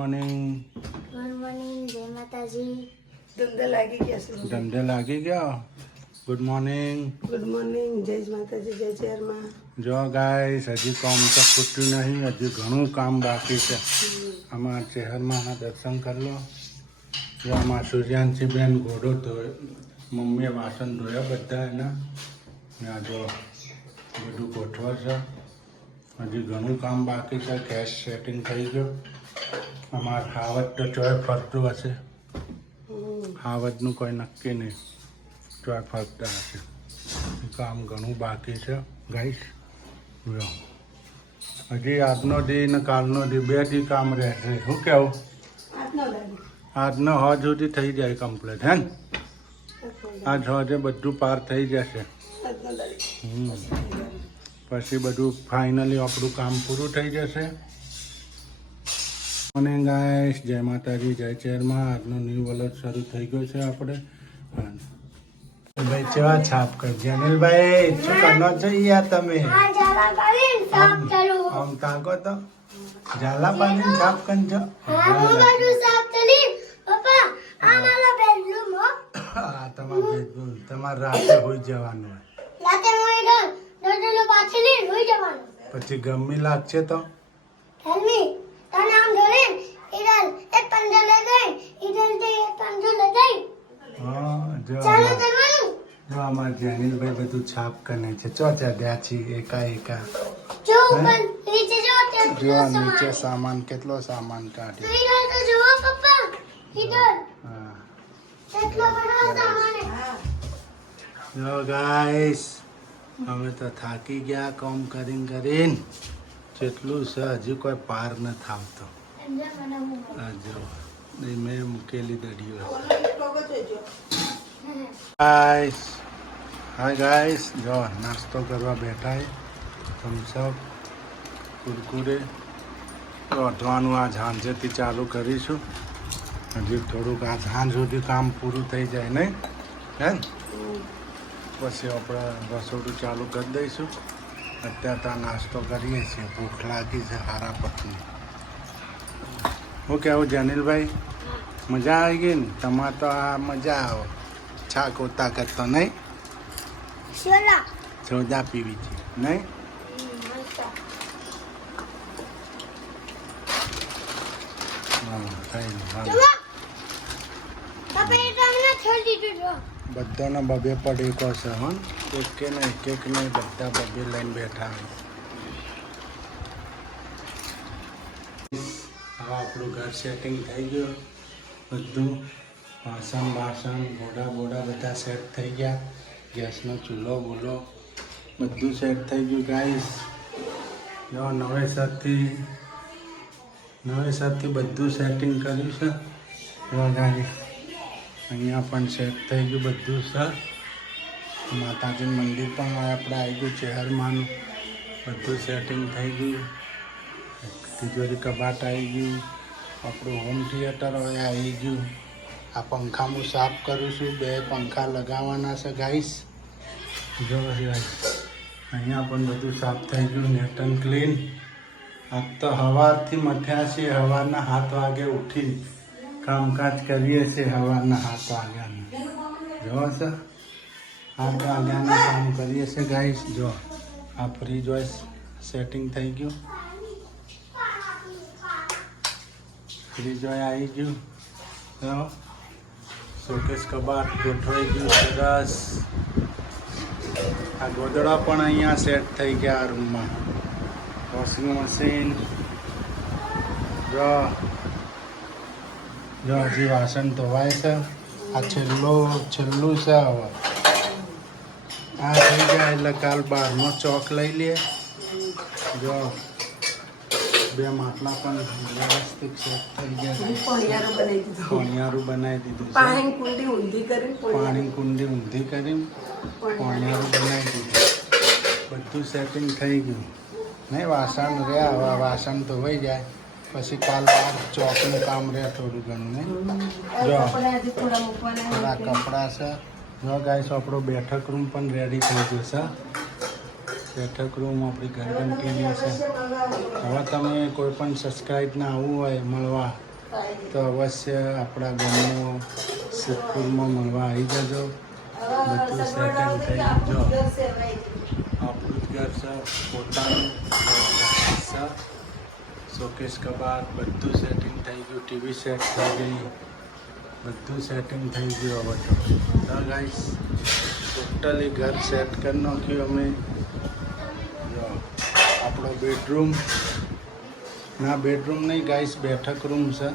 Morning. Good morning, જય માતાજી. ધંધે લાગી ગયા. Good morning. ગુડ મોર્નિંગ, જય માતાજી, જય ચેરમાં. જો ગાઈસ, હજી કામ તો ખૂટ્યું નહીં, હજી ઘણું કામ બાકી છે. આમાં શહેરમાં દર્શન કરી લો. જો આમાં સૂર્યાંશીબેન ઘોડો ધોયો, મમ્મીએ વાસણ ધોયા બધા એના. ત્યાં જો બધું ગોઠવા છે. હજી ઘણું કામ બાકી છે. ગેસ સેટિંગ થઈ ગયો. અમારે હાવજ તો ચોય ફરતું હશે. હાવજનું કોઈ નક્કી નહીં, ચોય ફરતા હશે. કામ ઘણું બાકી છે ગાઈસ. જો હજી આજનો દી ને કાલનો દી 2 દી કામ રહેશે. શું કહેવું? આજનો હજ સુધી થઈ જાય કમ્પ્લીટ હે ને? આજ હજે બધું પાર થઈ જશે. પછી બધું ફાઇનલી આપણું કામ પૂરું થઈ જશે. અને ગાઈસ, જય માતાજી, જય ચેરમાં. આજનો ન્યૂ વલડ શરૂ થઈ ગયો છે આપણે. ભાઈ કેવા છાપ કર જનીલભાઈ, શું કરનો છો યાર તમે? આમ તાકો તો ઝાલા પાડીને છાપ કરજો. હા, તમારું બેડરૂમ. તમારે રાતે હોઈ જવાનું હોય. પછી ગમી લાગશે તો જો અમારે જનીલભાઈ બધું છાપ કરે છે. ચોચા ગયા છીએ એકા. જો નીચે સામાન, કેટલો સામાન કાઢ્યો. જો ગાઈસ, અમે તો થાકી ગયા કામ કરીને. જેટલું છે હજી કોઈ પાર ન થાવતો. જો મેં મૂકેલી દડીઓ. હાય ગાઈસ, જો નાસ્તો કરવા બેઠા છે. થમ્સઅપ, કુરકુરે રોધવાનું આજ સાંજેથી ચાલુ કરીશું. હજી થોડુંક આજ સાંજ સુધી કામ પૂરું થઈ જાય નહીં હે ને? પછી આપણે રસોડું ચાલુ કરી દઈશું. અત્યારે તો નાસ્તો કરીએ છીએ. ભૂખ લાગી છે હારા પત્ની. હું કહેવું જનીલભાઈ, મજા આવી ગઈ ને? તમારે તો આ મજા આવે. છાક ઓતા કરતો નહીં? સોડા પીવી છે નહીં? બધાને બબે પડીકો છે. હો એક કે નહીં બધા બબે લઈને બેઠા હોય. હવે આપણું ઘર સેટિંગ થઈ ગયું. બધું વાસણ બોડા બધા સેટ થઈ ગયા. ગેસનો ચૂલો બૂલો બધું સેટ થઈ ગયું ગાઈસ. જો નવેસરથી બધું સેટિંગ કર્યું છે. જો ગાઈસ, અહીંયા પણ સેટ થઈ ગયું બધું છે. માતાજી મંદિર પણ આપણે આવી ગયું શહેરમાંનું. બધું સેટિંગ થઈ ગયું. તિજોરી કબાટ આવી ગયું. આપણું હોમ થિયેટર હવે આવી ગયું. આ પંખા હું સાફ કરું છું. 2 પંખા લગાવવાના છે ગાઈસ. જો અહીંયા પણ બધું સાફ થઈ ગયું, નેટ એન્ડ ક્લીન. આજ તો સવારથી મઠ્યા છીએ. સવારના 7 વાગે ઉઠી કામકાજ કરીએ છીએ. સવારના 7 વાગ્યાનું જો છે. 8 વાગ્યાનું કામ કરીએ છીએ ગાઈસ. જો આ ફ્રીજ હોય સેટિંગ થઈ ગયું. ફ્રીજ હોય આવી ગયું. જો શોકેસ કબાટ ગોઠવાઈ ગયું સરસ. આ ગોદડા પણ અહીંયા સેટ થઈ ગયા આ રૂમમાં. Washing machine. જો હજી વાસણ ધોવાય છે. આ છેલ્લું છે. હવે આ થઈ જાય એટલે કાલ બહારનો ચોક લઈ લે. જો 2 માટલા પણ વ્યવસ્થિત સેટ થઈ ગયા. પાણિયારું બનાવી દીધું. પાણી કુંડી ઊંધી કરી પાણિયારું બનાવી દીધું. બધું સેટિંગ થઈ ગયું નહીં? વાસણ રહ્યા. હવે વાસણ ધોવાઈ જાય પછી કાલ બહાર ચોકનું કામ રહે થોડું ઘણું નહીં? જો થોડા કપડાં છે. જો ગાઈસ, આપણો બેઠક રૂમ પણ રેડી થઈ ગયો છે. બેઠક રૂમ આપણી ઘરઘંટીની છે. હવે તમે કોઈ પણ સબસ્ક્રાઈબ ના આવવું હોય મળવા તો અવશ્ય આપણા ગામમાં સિદ્ધપુરમાં મળવા આવી જજો. બધું સેટિંગ થઈ ગયું. આપણું જ ઘર છે, પોતાનું છે. શોકેસ કબાટ બધું સેટિંગ થઈ ગયું. ટીવી સેટ થઈ ગઈ, બધું સેટિંગ થઈ ગયું. હવે તો ગાઈસ ટોટલી ઘર સેટ કરી નાખ્યું અમે. જો આપણો બેડરૂમ, ના બેડરૂમ નહીં ગાઈસ, બેઠક રૂમ છે.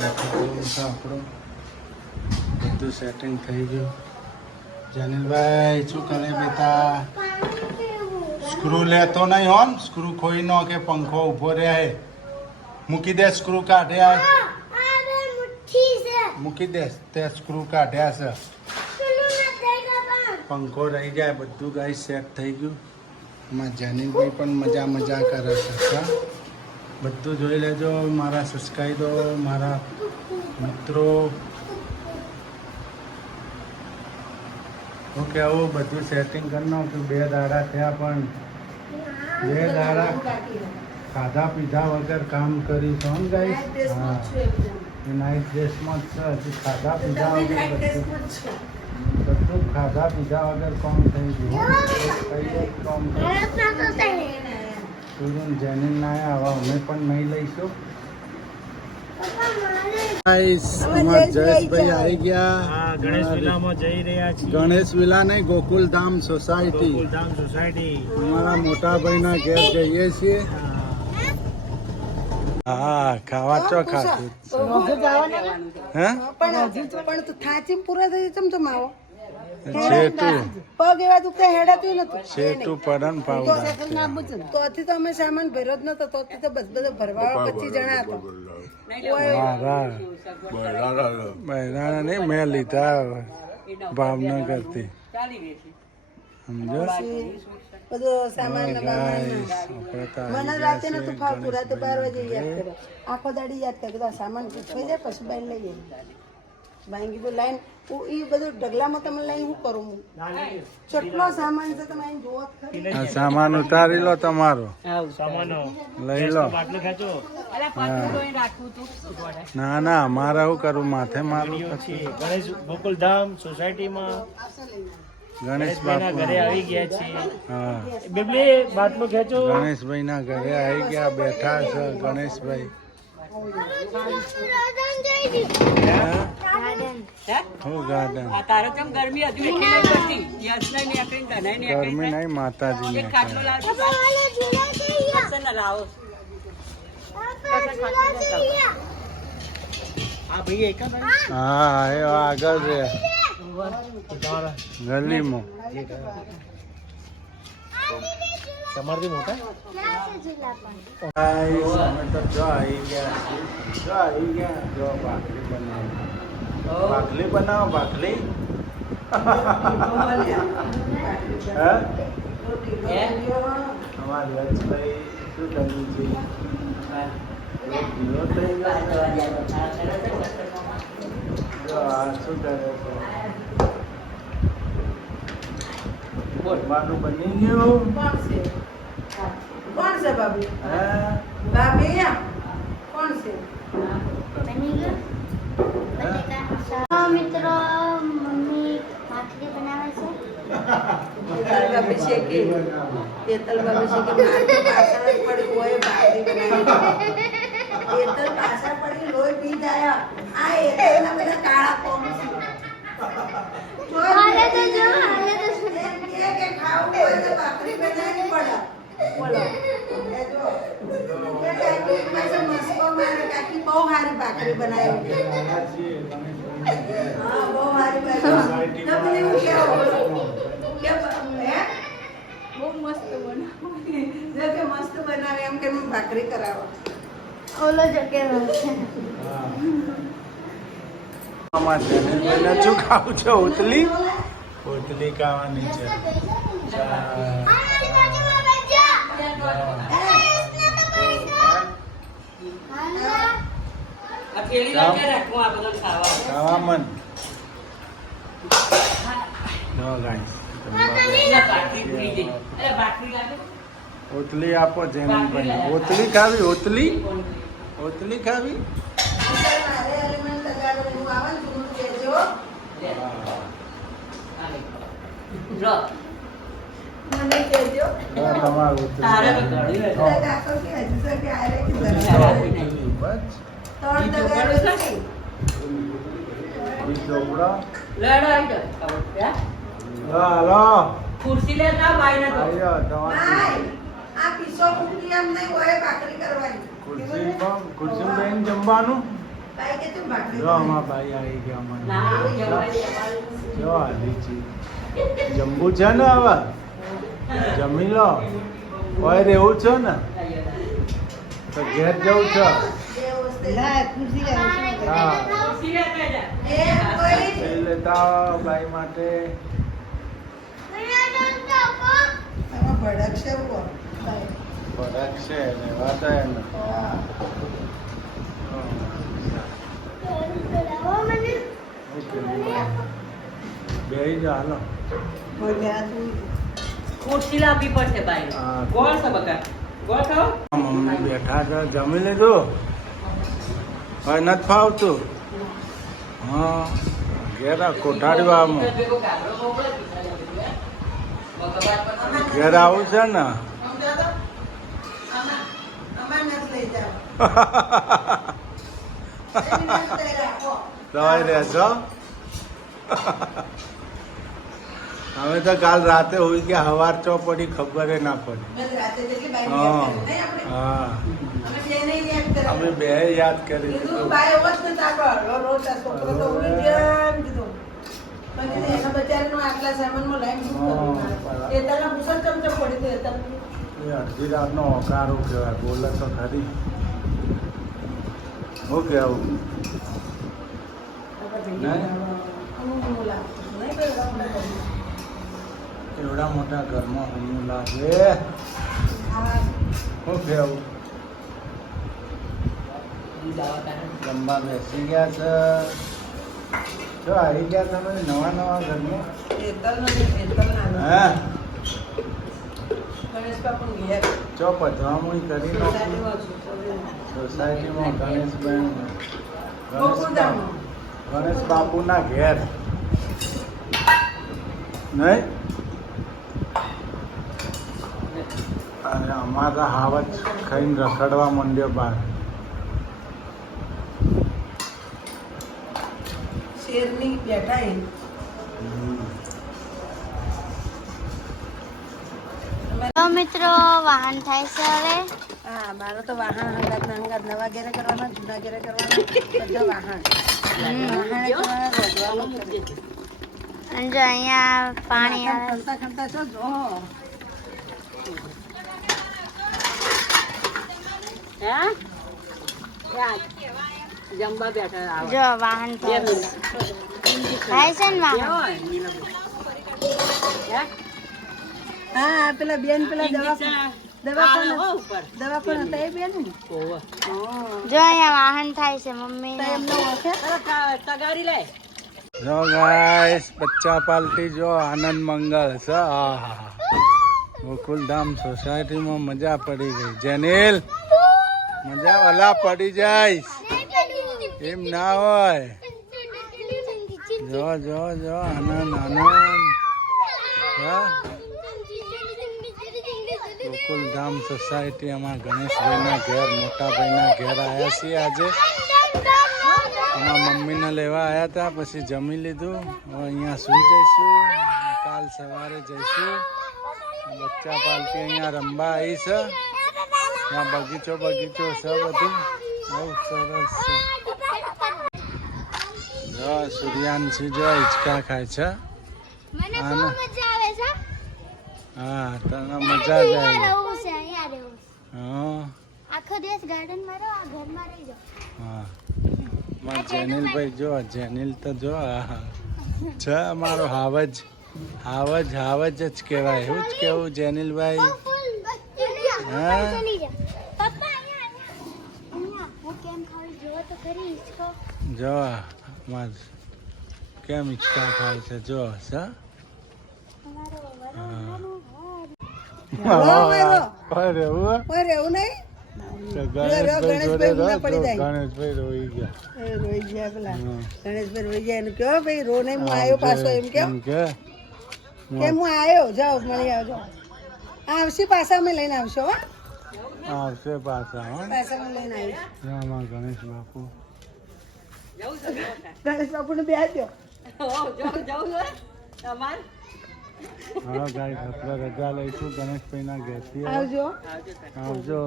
બેઠક રૂમ છે આપણો. બધું સેટિંગ થઈ ગયું. જનીલભાઈ શું કરે બેટા? સ્ક્રૂ લેતો નહીં હોન, સ્ક્રૂ ખોઈ નો કે પંખો ઊભો રહે. મૂકી દે, સ્ક્રૂ કાઢ્યા. મૂકી દે, તે સ્ક્રૂ કાઢ્યા છે. પંખો રહી જાય. બધું ગાઈસ સેટ થઈ ગયું. એમાં જનીલભાઈ પણ મજા કરે છે. બધું જોઈ લેજો મારા સબસ્ક્રાઈબરો, મારા મિત્રો. ઓકે, આવું બધું સેટિંગ કરી નાખ્યું. 2 દાડા થયા પણ 2 દાડા ખાધા પીધા વગર કામ કર્યું છે. ગાઈસ હા, એ નાઇટ ડ્રેસમાં જ છે. હજી ખાધા પીધા વગર બધું ખાધા પીધા વગર કામ થઈ ગયું. કામ કર્યું. જેની ના આવા અમે પણ નહીં લઈશું. જયેશભાઈ આવી ગયા. ગણેશ વિલામાં જઈ રહ્યા છીએ. ગણેશ વિલા નહીં, ગોકુલધામ સોસાયટી. ગોકુલધામ સોસાયટી. અમારા મોટા ભાઈના ઘેર જઈએ છીએ. હા, ખાવા ચો ખાતું હે? પણ તું થાચી પૂરા થઈ ચમચમ આવો. છેટું પગ એવા દુખતા હેડાતું નતું. છેટું પડન પાવડા. તોથી તો અમે સામાન ભર્યો જ નતો. તોથી તો બધો ભરવાળો 25 જણા હતો. મારા બૈરાના નહીં, મેં લીધા ભાવનગરથી. સમજો? બધો સામાન મને રાતે નતું ફાવતું. રાતે 12 વાગે યાદ કર્યો. આખો દાડી યાદ કર્યો. સામાન થઈ જાય પછી બાઈને લઈ જઈએ. બાઈને કીધું લાઈન એ બધું ઢગલામાં તમે લઈને શું કરું હું? કેટલો સામાન છે તમે અહીં જોવો જ ખરી. આ સામાન ઉતારી લો તમારો, સામાનો લઈ લો. બાટલો ખેંચો. ના ના, અમારે શું કરું? માથે મારું. ગણેશ ગોકુલધામ સોસાયટીમાં ગણેશ ગણેશભાઈના બાપુ. ઘરે આવી ગયા છીએ. હા, બેબલી બાટલો ખેંચો. ગણેશભાઈ ના ઘરે આવી ગયા. બેઠા છે ગણેશભાઈ. હું ગાર્ડન? ગરમી નહીં, માતાજી હા, એ આગળ રે ગલીમાં. તમારથી મોટા અમે તો જો આવી ગયા છીએ. જો આવી ગયા. જો ભાખરી બનાવો. ભાખરી બનાવો. ભાખરી હે? અમારા લક્ષભાઈ શું કરવું છે? જો આ શું કરે છે? જમવાનું બની ગયું. કોણ છે બાબી? હે? બાબી કોણ છે? મિત્રો, મમ્મી ભાખરી બનાવે છે. હેતલ બાબી છે કે હેતલ બાબી છે કે મારે પાછળ જ પડી હોય ભાખરી બનાવી. હેતલ પાછળ પડી લોહી પી જાય. આ હેતલના બધા કાળા કોમ છે. હાલે તો જો, હાલે તો કે ખાવું હોય તો ભાખરી બનાવવી પડે. બોલો એ જો કે કાકી પાસે મસ્કો મારે. કાકી બહુ સારી ભાખરી બનાવી. હા, બહુ સારી ભાખરી. તમે એવું કેવો કે હે બહુ મસ્ત બનાવે. જો કે મસ્ત બનાવે એમ કે ભાખરી કરાવો. ઓલો જકેલો છે. શું ખાવું છે? ઉતલી ઉતલી ખાવાની છે. ખાવા મન ઓતલી આપો. જેમ ઓતલી ખાવી. ઓતલી ઓતલી ખાવી મારે એલિમેન્ટ લગાડો હું આવે ને તું કહેજો મને કહેજો તમારું ઓતલી કાકો કે હજુ તો કે આરે કે બસ ત્રણ દગાડો છે ઈ ચોપડા લડાઈ હાલો ખુરશી લેતા બાઈ ને તો આયો તમારી ભાઈ આ પીસો મૂકી એમ નહીં હોય ભાખરી કરવાની ખુરશી બેન જમવાનું ભાઈ કે તું ભાખરી જો અમાર ભાઈ આવી ગયા ના મને જો આલી છે જમવું છે ને હવે જમી લો કોઈ રહેવું છે ને તો ઘેર જવું છે હા ખુરશી લેતા જા એ લેતા આવો ભાઈ માટે ભડક છે એવું ફરક છે ને વાત એને બે જ હાલો ખુરશી લાવવી પડશે બાઈ હા. ગોળ છે બકા ગોળ ખાઓ મમ્મી બેઠા છે જમી લીધું હવે નથી ફાવતું હા ઘેર કોઠાડ્યું આમ ઘેર આવું છે ને તમારે રહેશો અમે તો કાલ રાતે હોઈ ગયા હવાર ચો પડી ખબર ના પડી હા અમે બે યાદ કરી દીધું એ અડધી રાતનો હોકારો કહેવાય બોલે તો ખરી હું કેવું એવડા મોટા ઘરમાં હું લાગે હું કેવું જમવા બેસી ગયા છે જો આવી ગયા તમે નવા નવા ઘરમાં હા ચો પધરામણી કરી સોસાયટીમાં ગણેશબેન ગણેશ બાપુના ઘેર નહીં અને અમારા હાવજ ખાઈને રખડવા માંડ્યો બહાર શેરની બેઠા એ તો મિત્રો વાહન થાય છે હવે હા મારો તો વાહન હંગાત નવા ઘેરે કરવાના જૂના ઘેરે કરવાના બધા વાહન અને જો અહીંયા પાણી આવે ખંતા ખંતા છો જો જમવા બેઠા જો વાહન થાય છે. થાય છે ને વાહન હા પેલા બેન પેલા દવાખાના હતા એ બેન ને જો અહીંયા વાહન થાય છે મમ્મી તો એમને ઓળખે તગારી લે જો ગાઈસ બચ્ચા પાલટી જો આનંદ મંગળ છે આહા ગોકુલધામ સોસાયટીમાં મજા પડી ગઈ જેનિલ મજા વાલા પડી જાય એમ ના હોય જો જો જો આનંદ આનંદ હા ગોકુલધામ સોસાયટી અમારા ગણેશભાઈના ઘેર મોટાભાઈના ઘેર આવ્યા છીએ આજે અમારા મમ્મીને લેવા આવ્યા હતા પછી જમી લીધું હવે અહીંયા સુઈ જઈશું કાલ સવારે જઈશું બચ્ચા પાલટી અહીંયા રમવા આવી છે ત્યાં બગીચો છે બધું બહુ સરસ છે જો સૂર્યાંશી જો હિંચકા ખાય છે મને બહુ મજા આવે છે હા તને મજા જ આવી રહેવું છે અહીંયા રહેવું હા આખો દિવસ ગાર્ડનમાં રહો આ ઘરમાં રહી જાઓ હા મારા જેનિલભાઈ જો જેનિલ તો જો આહા. છે અમારો હાવજ હાવજ હાવજ જ કહેવાય એવું જ કેવું જેનિલભાઈ હા પપ્પા અહીંયા હું કેમ ખાવી જોવો તો ખરી હિંચકો જો માર કેમ હિંચકા ખાય છે જો સા અમારો મારો. કોઈ રહેવું કોઈ રહેવું નહીં ગણેશભાઈ જોડે ના પડી જાય. ગણેશભાઈ રોઈ ગયા. એ રોઈ ગયા પેલા હા. ગણેશભાઈ રોઈ ગયા એનું કયો ભાઈ રો નહીં હું આવ્યો પાછો એમ કેમ એમ કે હું આવ્યો જાઓ મળી આવજો આવશે પાછા અમે લઈને આવશો હો આવશે પાછા હો. પાછા અમે લઈને આવીશું આમાં ગણેશ બાપુ જવું છે ગણેશ બાપુને બેહાડ્યો જવું છે તમાર હા ગાઈસ આપણે રજા લઈશું ગણેશભાઈના ઘેરથી હવે. આવજો આવજો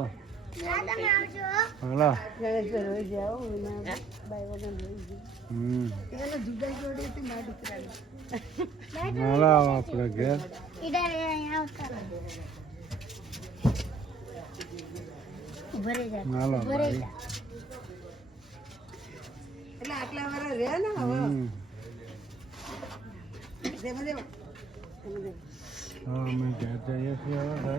તમે આવજો હલો. ગણેશભાઈ રોઈ ગયા હો એના બાઈ વગર રોઈ ગયા એને જુદા જોડી હતી મારા દીકરાની હલો આપણે ઘેર ઇધર અહીંયા આવતા ભરે જા હાલો ભાઈ. એટલે આટલા વાર રહ્યા ને હવે હમ. જેમાં જેમાં હવે અમે ઘેર જઈએ છીએ હવે ભાઈ.